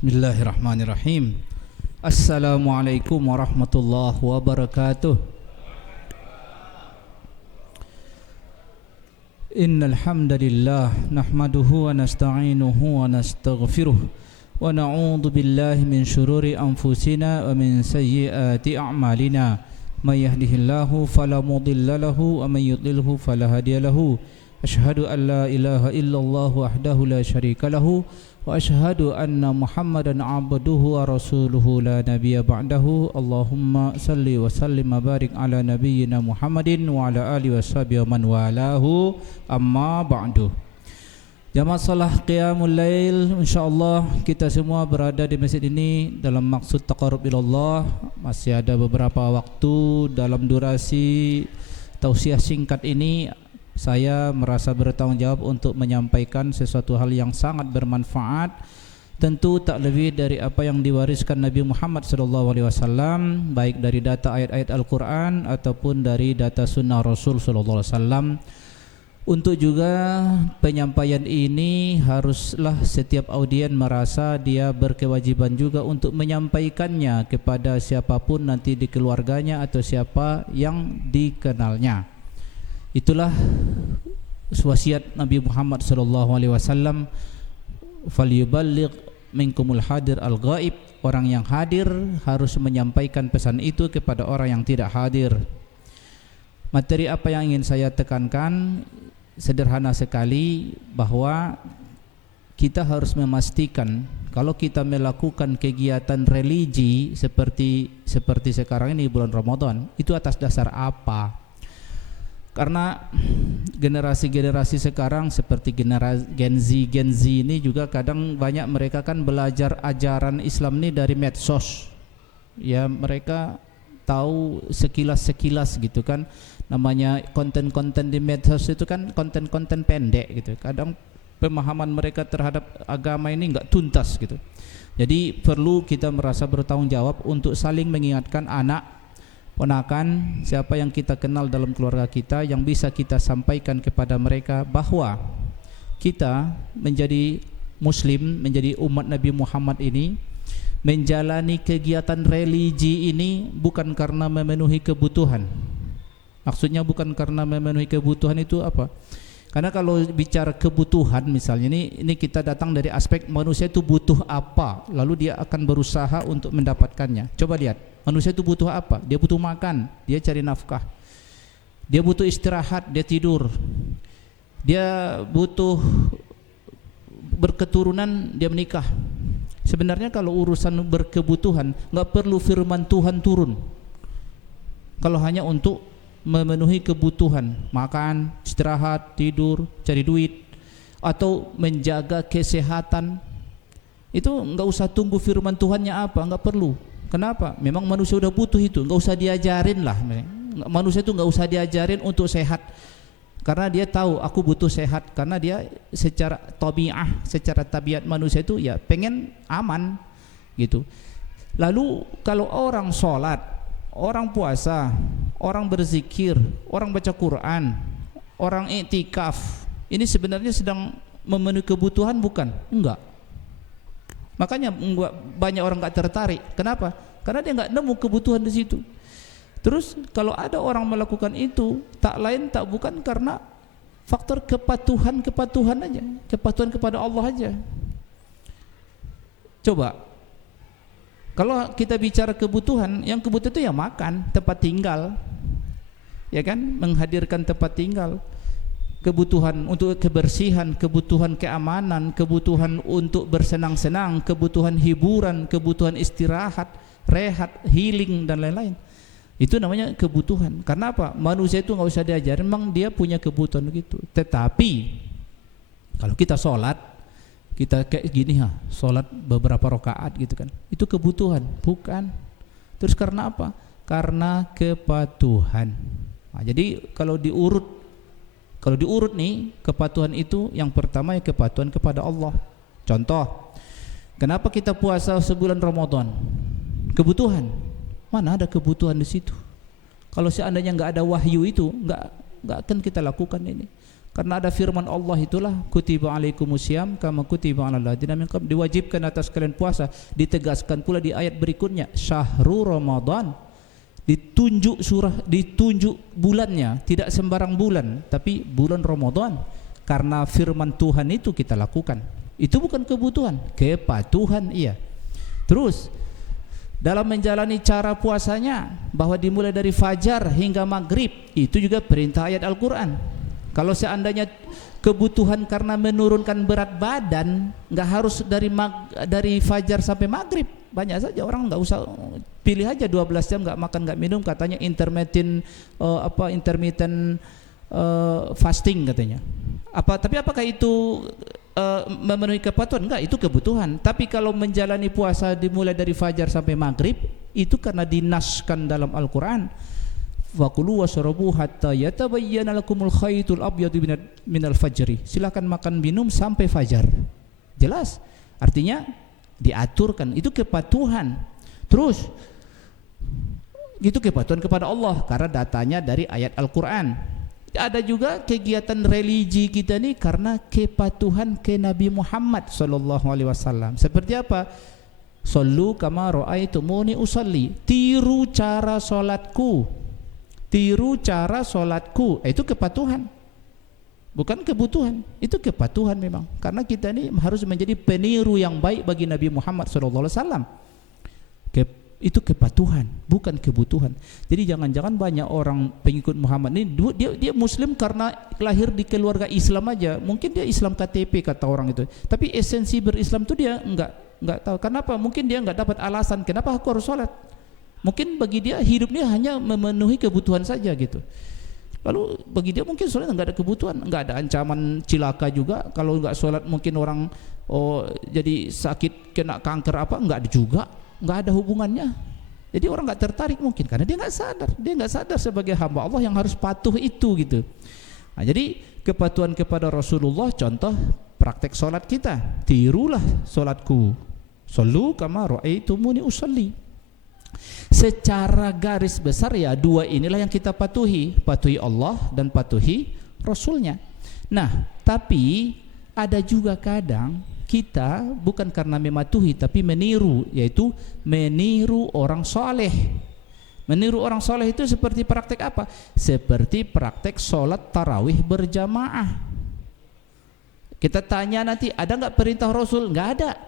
Bismillahirrahmanirrahim. Assalamualaikum warahmatullahi wabarakatuh. Innal hamdalillah nahmaduhu wa nasta'inuhu wa nastaghfiruh wa na'udzu billahi min shururi anfusina wa min sayyiati a'malina. May yahdihillahu fala mudilla lahu wa may yudlilhu fala hadiya lahu. Asyhadu an la ilaha illallah wahdahu la syarika lahu wa asyhadu anna Muhammadan abduhu wa rasuluhu la nabiyya ba'dahu. Allahumma salli wa sallim wa barik ala nabiyyina Muhammadin wa ala alihi washabihi wa man walahu, amma ba'du. Jamaah salat qiyamul lail, insyaallah kita semua berada di masjid ini dalam maksud taqarrub ilallah. Masih ada beberapa waktu dalam durasi tausiah singkat ini saya merasa bertanggung jawab untuk menyampaikan sesuatu hal yang sangat bermanfaat, tentu tak lebih dari apa yang diwariskan Nabi Muhammad SAW, baik dari data ayat-ayat Al-Quran ataupun dari data sunnah Rasul SAW. Untuk juga penyampaian ini haruslah setiap audien merasa dia berkewajiban juga untuk menyampaikannya kepada siapapun nanti di keluarganya atau siapa yang dikenalnya. Itulah wasiat Nabi Muhammad SAW, falyuballigh minkumul hadir al-ghaib. Orang yang hadir harus menyampaikan pesan itu kepada orang yang tidak hadir. Materi apa yang ingin saya tekankan sederhana sekali, bahwa kita harus memastikan kalau kita melakukan kegiatan religi seperti sekarang ini bulan Ramadan, itu atas dasar apa? Karena generasi-generasi sekarang seperti generasi Gen Z ini juga kadang banyak mereka kan belajar ajaran Islam ini dari medsos. Ya, mereka tahu sekilas-sekilas gitu kan. Namanya konten-konten di medsos itu kan konten-konten pendek gitu. Kadang pemahaman mereka terhadap agama ini enggak tuntas gitu. Jadi perlu kita merasa bertanggung jawab untuk saling mengingatkan anak, ponakan, siapa yang kita kenal dalam keluarga kita, yang bisa kita sampaikan kepada mereka bahwa kita menjadi muslim, menjadi umat Nabi Muhammad ini, menjalani kegiatan religi ini bukan karena memenuhi kebutuhan. Maksudnya bukan karena memenuhi kebutuhan itu apa? Karena kalau bicara kebutuhan misalnya, ini kita datang dari aspek manusia itu butuh apa, lalu dia akan berusaha untuk mendapatkannya. Coba lihat, manusia itu butuh apa? Dia butuh makan, dia cari nafkah. Dia butuh istirahat, dia tidur. Dia butuh berketurunan, dia menikah. Sebenarnya kalau urusan berkebutuhan, nggak perlu firman Tuhan turun. Kalau hanya untuk memenuhi kebutuhan makan, istirahat, tidur, cari duit, atau menjaga kesehatan, itu enggak usah tunggu firman Tuhannya apa, enggak perlu. Kenapa? Memang manusia udah butuh itu, enggak usah diajarin lah. Manusia itu enggak usah diajarin untuk sehat, karena dia tahu aku butuh sehat, karena dia secara tabiah, secara tabiat manusia itu ya pengen aman gitu. Lalu kalau orang sholat, orang puasa, orang berzikir, orang baca Quran, orang iktikaf, ini sebenarnya sedang memenuhi kebutuhan bukan? Enggak. Makanya banyak orang enggak tertarik. Kenapa? Karena dia enggak nemu kebutuhan di situ. Terus kalau ada orang melakukan itu, tak lain tak bukan karena faktor kepatuhan aja, kepatuhan kepada Allah aja. Coba, kalau kita bicara kebutuhan, yang kebutuhan itu ya makan, tempat tinggal, ya kan, menghadirkan tempat tinggal, kebutuhan untuk kebersihan, kebutuhan keamanan, kebutuhan untuk bersenang-senang, kebutuhan hiburan, kebutuhan istirahat, rehat, healing dan lain-lain. Itu namanya kebutuhan. Karena apa? Manusia itu nggak usah diajarin, memang dia punya kebutuhan gitu. Tetapi kalau kita sholat, kita kayak gini sholat beberapa rakaat gitu kan, itu kebutuhan, bukan. Terus karena apa? Karena kepatuhan. Nah, jadi kalau diurut nih, kepatuhan itu yang pertama ya kepatuhan kepada Allah. Contoh, kenapa kita puasa sebulan Ramadan? Kebutuhan. Mana ada kebutuhan di situ? Kalau seandainya nggak ada wahyu itu, nggak akan kita lakukan ini. Karena ada firman Allah itulah kutiba alaikumusiyam kama kutiba alal ladzina min qabl, diwajibkan atas kalian puasa. Ditegaskan pula di ayat berikutnya syahrul ramadan, ditunjuk bulannya, tidak sembarang bulan tapi bulan Ramadan. Karena firman Tuhan itu kita lakukan. Itu bukan kebutuhan, kepatuhan iya. Terus dalam menjalani cara puasanya bahwa dimulai dari fajar hingga maghrib, itu juga perintah ayat Al-Quran. Kalau seandainya kebutuhan karena menurunkan berat badan, nggak harus dari fajar sampai maghrib. Banyak saja orang nggak usah, pilih aja 12 jam nggak makan nggak minum, katanya intermittent fasting katanya. Tapi apakah itu memenuhi kepatuhan? Enggak, itu kebutuhan. Tapi kalau menjalani puasa dimulai dari fajar sampai maghrib, itu karena dinaskan dalam Al-Quran. Fakulu washrabu hatta yatabayyana lakumul khaytul abyadu minal fajri. Silakan makan minum sampai fajar. Jelas. Artinya diaturkan, itu kepatuhan. Terus itu kepatuhan kepada Allah karena datanya dari ayat Al-Qur'an. Ada juga kegiatan religi kita ini karena kepatuhan ke Nabi Muhammad sallallahu alaihi wasallam. Seperti apa? Sallu kama ra'aitumuni usalli. Tiru cara salatku. Tiru cara solatku, itu kepatuhan, bukan kebutuhan. Itu kepatuhan memang, karena kita ini harus menjadi peniru yang baik bagi Nabi Muhammad SAW. Itu kepatuhan, bukan kebutuhan. Jadi jangan-jangan banyak orang pengikut Muhammad ini dia Muslim karena lahir di keluarga Islam aja. Mungkin dia Islam KTP kata orang itu, tapi esensi berislam itu dia enggak tahu. Kenapa? Mungkin dia enggak dapat alasan kenapa aku harus sholat. Mungkin bagi dia hidupnya hanya memenuhi kebutuhan saja gitu. Lalu bagi dia mungkin sholat enggak ada kebutuhan, enggak ada ancaman cilaka juga. Kalau enggak sholat mungkin orang jadi sakit, kena kanker apa, enggak ada juga, enggak ada hubungannya. Jadi orang enggak tertarik mungkin karena dia enggak sadar sebagai hamba Allah yang harus patuh itu gitu. Nah, jadi kepatuhan kepada Rasulullah, contoh praktek sholat kita, tirulah sholatku. Sallu kama ra'aitumuni usalli. Secara garis besar ya dua inilah yang kita patuhi Allah dan patuhi Rasulnya. Nah, tapi ada juga kadang kita bukan karena mematuhi tapi meniru, yaitu meniru orang soleh. Meniru orang soleh itu seperti praktek apa? Seperti praktek sholat tarawih berjamaah. Kita tanya nanti, ada nggak perintah Rasul? Nggak ada.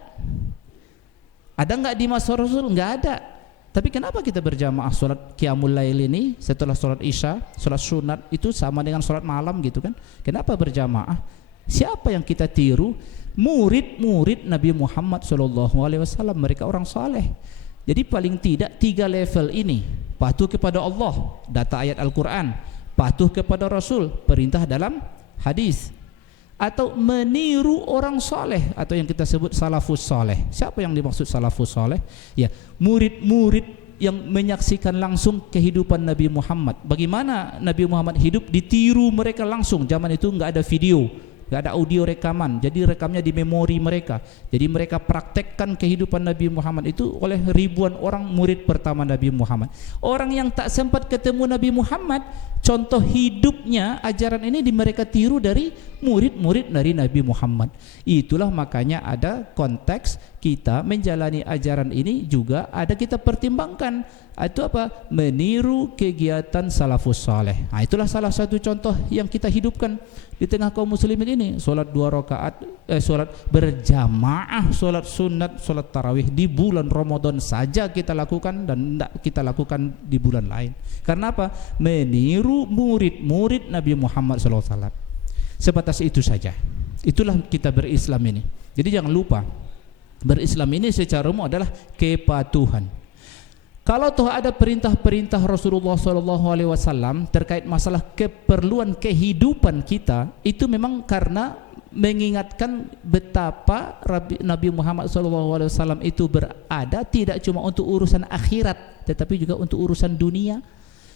Ada nggak di masa Rasul? Nggak ada. Tapi kenapa kita berjamaah sholat qiyamul lail ini setelah sholat isya, sholat sunat itu sama dengan sholat malam gitu kan? Kenapa berjamaah? Siapa yang kita tiru? Murid-murid Nabi Muhammad SAW. Mereka orang saleh. Jadi paling tidak 3 level ini: patuh kepada Allah, data ayat Al-Quran; patuh kepada Rasul, perintah dalam hadis; atau meniru orang soleh atau yang kita sebut salafus soleh. Siapa yang dimaksud salafus soleh? Ya, murid-murid yang menyaksikan langsung kehidupan Nabi Muhammad. Bagaimana Nabi Muhammad hidup, ditiru mereka langsung. Zaman itu nggak ada video, nggak ada audio rekaman, jadi rekamnya di memori mereka. Jadi mereka praktekkan kehidupan Nabi Muhammad itu oleh ribuan orang murid pertama Nabi Muhammad. Orang yang tak sempat ketemu Nabi Muhammad, contoh hidupnya, ajaran ini mereka tiru dari murid-murid dari Nabi Muhammad. Itulah makanya ada konteks kita menjalani ajaran ini juga ada kita pertimbangkan. Itu apa? Meniru kegiatan salafus saleh. Nah, itulah salah satu contoh yang kita hidupkan di tengah kaum muslimin ini. Solat 2 rakaat, solat berjamaah, solat sunat, solat tarawih di bulan Ramadan saja kita lakukan dan tidak kita lakukan di bulan lain. Karena apa? Meniru murid-murid Nabi Muhammad SAW. Sebatas itu saja. Itulah kita berislam ini. Jadi jangan lupa, berislam ini secara umum adalah kepatuhan. Kalau toh ada perintah-perintah Rasulullah SAW terkait masalah keperluan kehidupan kita, itu memang karena mengingatkan betapa Nabi Muhammad SAW itu berada tidak cuma untuk urusan akhirat, tetapi juga untuk urusan dunia.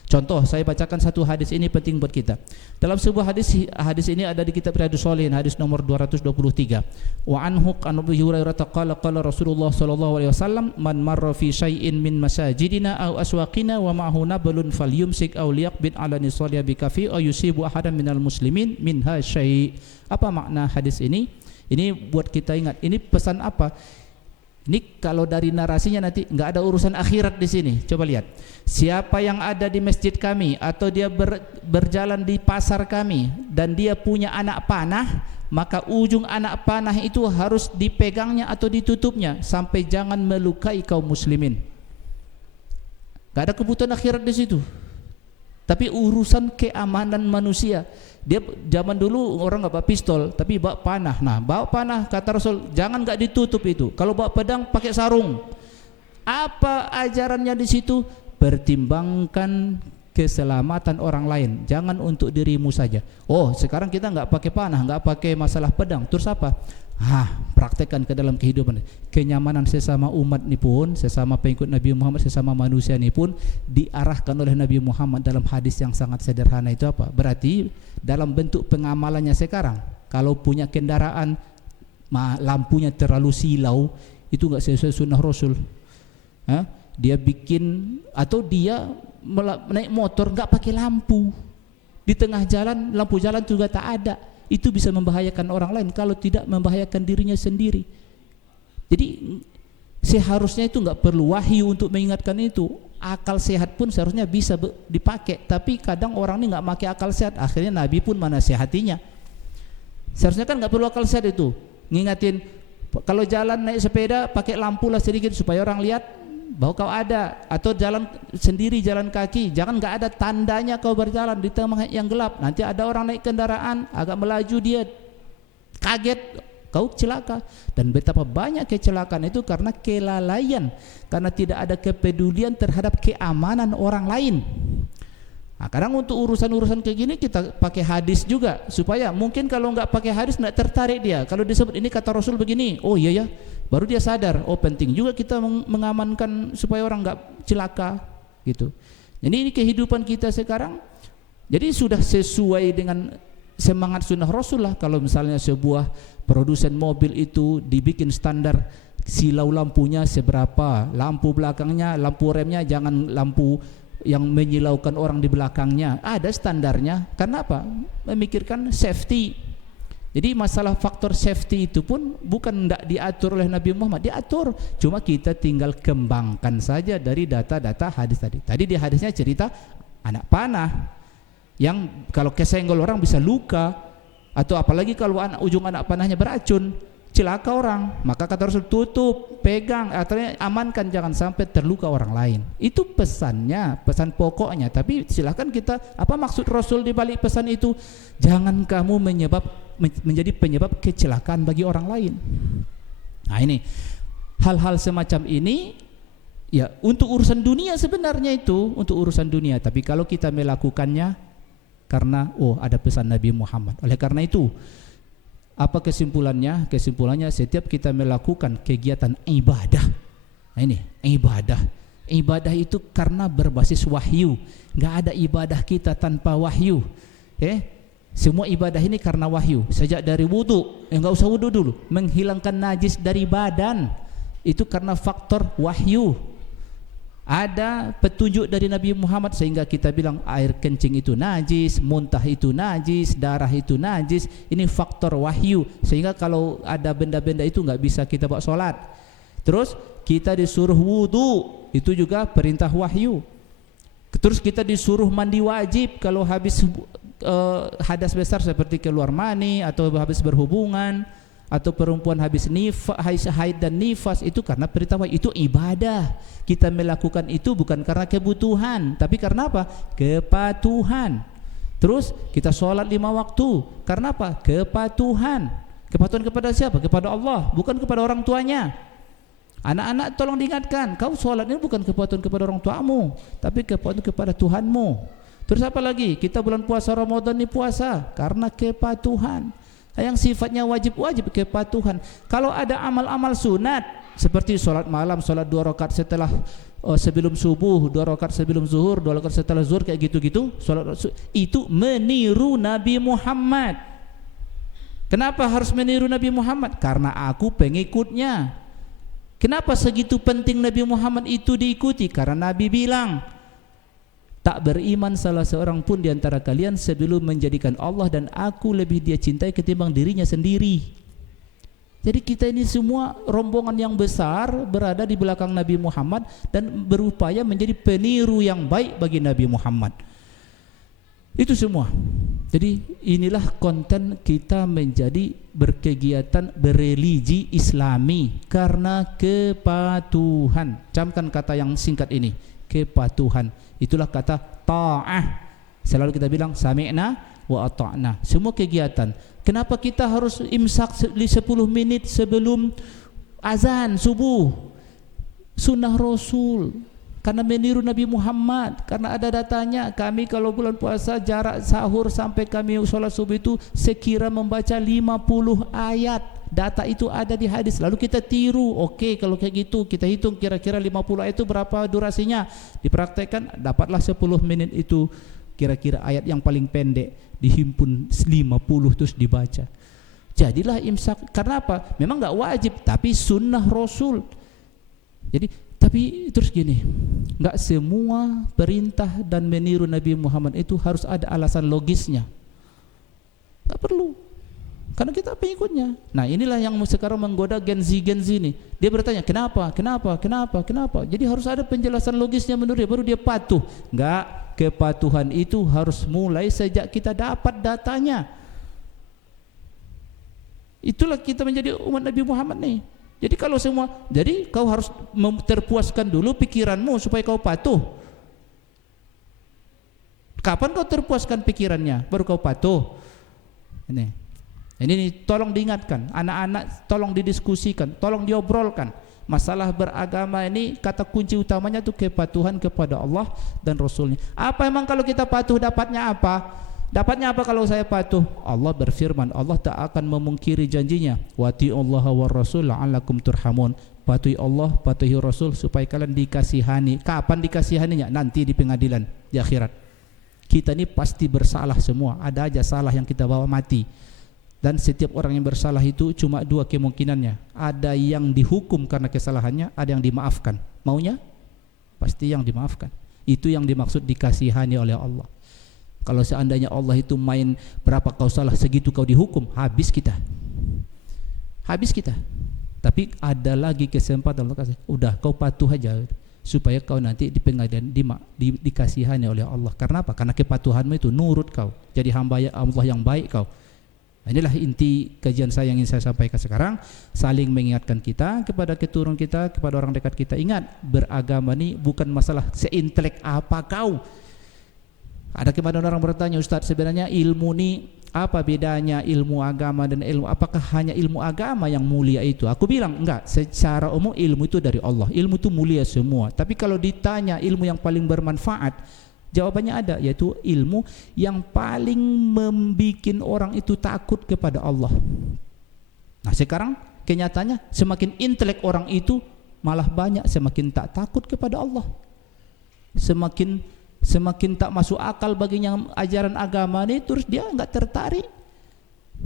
Contoh, saya bacakan satu hadis ini penting buat kita. Dalam sebuah hadis ini ada di kitab Riyadhus Shalihin, hadis nomor 223. Wa anhu an Abi Hurairah qala qala Rasulullah sallallahu alaihi wasallam man marra fi syai'in min masajidina aw aswaqina wa ma'ahu nablun falyumsik aw liyaqbid ala nisalya bi kafi aw yusibu ahadan minal muslimin minha syai'. Apa makna hadis ini? Ini buat kita ingat. Ini pesan apa? Ini kalau dari narasinya nanti nggak ada urusan akhirat di sini. Coba lihat. Siapa yang ada di masjid kami atau dia berjalan di pasar kami dan dia punya anak panah, maka ujung anak panah itu harus dipegangnya atau ditutupnya sampai jangan melukai kaum muslimin. Nggak ada kebutuhan akhirat di situ. Tapi urusan keamanan manusia. Dia zaman dulu orang nggak bawa pistol, tapi bawa panah. Nah, bawa panah kata Rasul, jangan nggak ditutup itu. Kalau bawa pedang pakai sarung. Apa ajarannya di situ? Pertimbangkan keselamatan orang lain, jangan untuk dirimu saja. Oh, sekarang kita nggak pakai panah, nggak pakai masalah pedang. Terus apa? Praktekkan ke dalam kehidupan. Kenyamanan sesama umat ni pun, sesama pengikut Nabi Muhammad, sesama manusia ni pun diarahkan oleh Nabi Muhammad dalam hadis yang sangat sederhana itu apa? Berarti dalam bentuk pengamalannya sekarang, kalau punya kendaraan lampunya terlalu silau, itu nggak sesuai sunnah Rasul. Dia bikin atau dia naik motor nggak pakai lampu di tengah jalan, lampu jalan juga tak ada. Itu bisa membahayakan orang lain kalau tidak membahayakan dirinya sendiri. Jadi seharusnya itu nggak perlu wahyu untuk mengingatkan itu. Akal sehat pun seharusnya bisa dipakai. Tapi kadang orang ini nggak pakai akal sehat. Akhirnya Nabi pun menasihatinya. Seharusnya kan nggak perlu akal sehat itu. Ngingatin kalau jalan naik sepeda pakai lampu lah sedikit supaya orang lihat bahwa kau ada, atau jalan sendiri jalan kaki, jangan nggak ada tandanya kau berjalan di tengah yang gelap. Nanti ada orang naik kendaraan agak melaju, dia kaget, kau celaka. Dan betapa banyak kecelakaan itu karena kelalaian, karena tidak ada kepedulian terhadap keamanan orang lain. Nah, kadang untuk urusan-urusan kayak gini kita pakai hadis juga, supaya mungkin kalau nggak pakai hadis nggak tertarik dia. Kalau disebut ini kata Rasul begini, oh iya ya, baru dia sadar, oh penting juga kita mengamankan supaya orang nggak celaka gitu. Jadi ini kehidupan kita sekarang. Jadi sudah sesuai dengan semangat sunnah Rasul lah. Kalau misalnya sebuah produsen mobil itu dibikin standar silau lampunya seberapa, lampu belakangnya, lampu remnya jangan lampu yang menyilaukan orang di belakangnya, ada standarnya. Karena apa? Memikirkan safety. Jadi masalah faktor safety itu pun bukan tidak diatur oleh Nabi Muhammad, diatur. Cuma kita tinggal kembangkan saja dari data-data hadis tadi. Tadi di hadisnya cerita anak panah yang kalau kesenggol orang bisa luka, atau apalagi kalau ujung anak panahnya beracun, celaka orang. Maka kata Rasul, tutup, pegang, artinya amankan jangan sampai terluka orang lain. Itu pesannya, pesan pokoknya. Tapi silakan kita, apa maksud Rasul di balik pesan itu? Jangan kamu menjadi penyebab kecelakaan bagi orang lain. Nah ini hal-hal semacam ini ya untuk urusan dunia sebenarnya, itu untuk urusan dunia. Tapi kalau kita melakukannya karena ada pesan Nabi Muhammad, oleh karena itu apa kesimpulannya? Kesimpulannya setiap kita melakukan kegiatan ibadah, nah ini ibadah itu karena berbasis wahyu. Nggak ada ibadah kita tanpa wahyu. Semua ibadah ini karena wahyu. Sejak dari wudu, nggak usah wudu dulu, menghilangkan najis dari badan itu karena faktor wahyu. Ada petunjuk dari Nabi Muhammad sehingga kita bilang air kencing itu najis, muntah itu najis, darah itu najis. Ini faktor wahyu, sehingga kalau ada benda-benda itu nggak bisa kita buat sholat. Terus kita disuruh wudu, itu juga perintah wahyu. Terus kita disuruh mandi wajib kalau habis hadas besar seperti keluar mani atau habis berhubungan, atau perempuan habis haid dan nifas, itu karena perintah wahyu. Itu ibadah. Kita melakukan itu bukan karena kebutuhan, tapi karena apa? Kepatuhan. Terus kita sholat 5 waktu karena apa? Kepatuhan. Kepatuhan kepada siapa? Kepada Allah, bukan kepada orang tuanya. Anak-anak tolong diingatkan, kau sholat ini bukan kepatuhan kepada orang tuamu, tapi kepatuhan kepada Tuhanmu. Terus apa lagi? Kita bulan puasa Ramadan ini puasa karena kepatuhan. Yang sifatnya wajib-wajib kepatuhan. Kalau ada amal-amal sunat, seperti sholat malam, sholat 2 rakaat setelah sebelum subuh, 2 rakaat sebelum zuhur, 2 rakaat setelah zuhur, kayak gitu-gitu. Itu meniru Nabi Muhammad. Kenapa harus meniru Nabi Muhammad? Karena aku pengikutnya. Kenapa segitu penting Nabi Muhammad itu diikuti? Karena Nabi bilang, tak beriman salah seorang pun di antara kalian sebelum menjadikan Allah dan aku lebih dia cintai ketimbang dirinya sendiri. Jadi kita ini semua rombongan yang besar berada di belakang Nabi Muhammad dan berupaya menjadi peniru yang baik bagi Nabi Muhammad. Itu semua. Jadi inilah konten kita menjadi berkegiatan berreligi Islami karena kepatuhan. Camkan kata yang singkat ini, kepatuhan. Itulah kata ta'ah. Selalu kita bilang sami'na wa ata'na. Semua kegiatan. Kenapa kita harus imsak 10 menit sebelum azan subuh? Sunnah Rasul. Karena meniru Nabi Muhammad. Karena ada datanya, kami kalau bulan puasa jarak sahur sampai kami sholat subuh itu sekira membaca 50 ayat. Data itu ada di hadis. Lalu kita tiru. Oke, kalau kayak gitu kita hitung kira-kira 50 ayat itu berapa durasinya. Dipraktekkan, dapatlah 10 menit itu kira-kira ayat yang paling pendek. Dihimpun 50 terus dibaca. Jadilah imsak. Karena apa? Memang enggak wajib, tapi sunnah Rasul. Jadi tapi terus gini, enggak semua perintah dan meniru Nabi Muhammad itu harus ada alasan logisnya. Enggak perlu. Karena kita pengikutnya. Nah, inilah yang sekarang menggoda Gen Z ini. Dia bertanya, kenapa? Jadi harus ada penjelasan logisnya menurut dia, baru dia patuh. Enggak. Kepatuhan itu harus mulai sejak kita dapat datanya. Itulah kita menjadi umat Nabi Muhammad nih. Jadi kalau semua, jadi kau harus terpuaskan dulu pikiranmu supaya kau patuh. Kapan kau terpuaskan pikirannya baru kau patuh? Ini tolong diingatkan, anak-anak tolong didiskusikan, tolong diobrolkan. Masalah beragama ini kata kunci utamanya itu kepatuhan kepada Allah dan Rasulnya. Apa emang kalau kita patuh dapatnya apa? Dapatnya apa kalau saya patuh? Allah berfirman, Allah tak akan memungkiri janjinya. Wati'ullaha wa rasul la'allakum turhamun. Patuhi Allah, patuhi Rasul supaya kalian dikasihani. Kapan dikasihaninya? Nanti di pengadilan, di akhirat. Kita ini pasti bersalah semua. Ada aja salah yang kita bawa mati. Dan setiap orang yang bersalah itu cuma 2 kemungkinannya. Ada yang dihukum karena kesalahannya, ada yang dimaafkan. Maunya? Pasti yang dimaafkan. Itu yang dimaksud dikasihani oleh Allah. Kalau seandainya Allah itu main berapa kau salah segitu kau dihukum, habis kita. Habis kita. Tapi ada lagi kesempatan Allah kasih. Udah kau patuh aja supaya kau nanti di pengadilan dikasihani oleh Allah. Karena apa? Karena kepatuhanmu itu nurut kau. Jadi hamba Allah yang baik kau. Inilah inti kajian saya yang ingin saya sampaikan sekarang. Saling mengingatkan kita kepada keturunan kita, kepada orang dekat kita. Ingat, beragama ini bukan masalah seintelek apa kau. Ada kemarin orang bertanya, Ustaz, sebenarnya ilmu ini apa bedanya ilmu agama dan ilmu? Apakah hanya ilmu agama yang mulia itu? Aku bilang enggak. Secara umum ilmu itu dari Allah. Ilmu itu mulia semua. Tapi kalau ditanya ilmu yang paling bermanfaat, jawabannya ada, yaitu ilmu yang paling membikin orang itu takut kepada Allah. Nah sekarang kenyataannya semakin intelek orang itu malah banyak semakin tak takut kepada Allah. Semakin tak masuk akal baginya ajaran agama ini, terus dia enggak tertarik.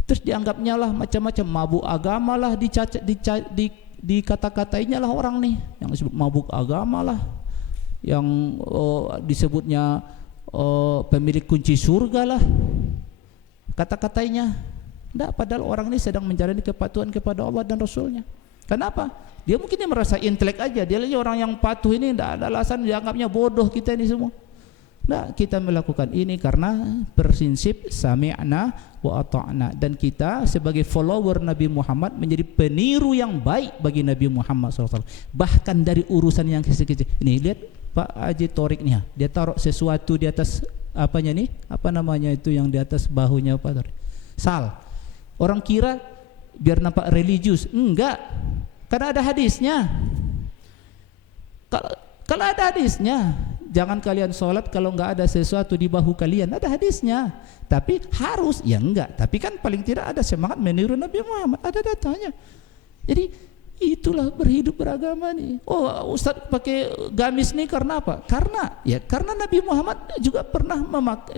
Terus dianggapnya lah macam-macam, mabuk agama lah, dikata-katainya lah orang nih yang disebut mabuk agama lah, yang disebutnya pemilik kunci surga lah, kata-katanya. Tidak, padahal orang ini sedang menjalani kepatuhan kepada Allah dan Rasulnya. Kenapa? Dia mungkin dia merasa intelek aja. Dia lihat orang yang patuh ini tidak ada alasan, dianggapnya bodoh kita ini semua. Nah, kita melakukan ini karena prinsip sami'na wa ata'na, dan kita sebagai follower Nabi Muhammad menjadi peniru yang baik bagi Nabi Muhammad SAW. Bahkan dari urusan yang kecil-kecil. Ini lihat Pak Haji Torik nih, dia taruh sesuatu di atas apanya nih? Apa namanya itu yang di atas bahunya Pak Torik? Sal. Orang kira biar nampak religius. Enggak. Karena ada hadisnya. Kalau ada hadisnya, jangan kalian sholat kalau enggak ada sesuatu di bahu kalian. Ada hadisnya. Tapi harus, ya enggak. Tapi kan paling tidak ada semangat meniru Nabi Muhammad. Ada datanya. Jadi Itulah berhidup beragama nih. Oh, Ustaz pakai gamis nih karena apa? Karena Nabi Muhammad juga pernah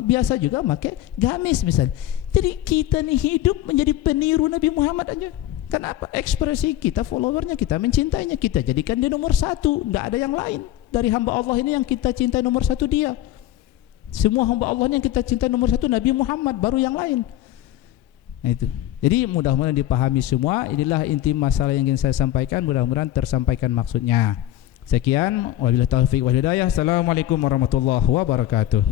biasa juga pakai gamis misalnya. Jadi kita nih hidup menjadi peniru Nabi Muhammad aja. Kenapa? Ekspresi kita, followernya, kita mencintainya, kita jadikan dia nomor satu. Nggak ada yang lain. Dari hamba Allah ini yang kita cintai nomor satu dia. Semua hamba Allah ini yang kita cintai nomor satu Nabi Muhammad, baru yang lain. Nah itu. Jadi mudah-mudahan dipahami semua. Inilah inti masalah yang ingin saya sampaikan. Mudah-mudahan tersampaikan maksudnya. Sekian. Wabillahi taufiq wal hidayah. Assalamualaikum warahmatullahi wabarakatuh.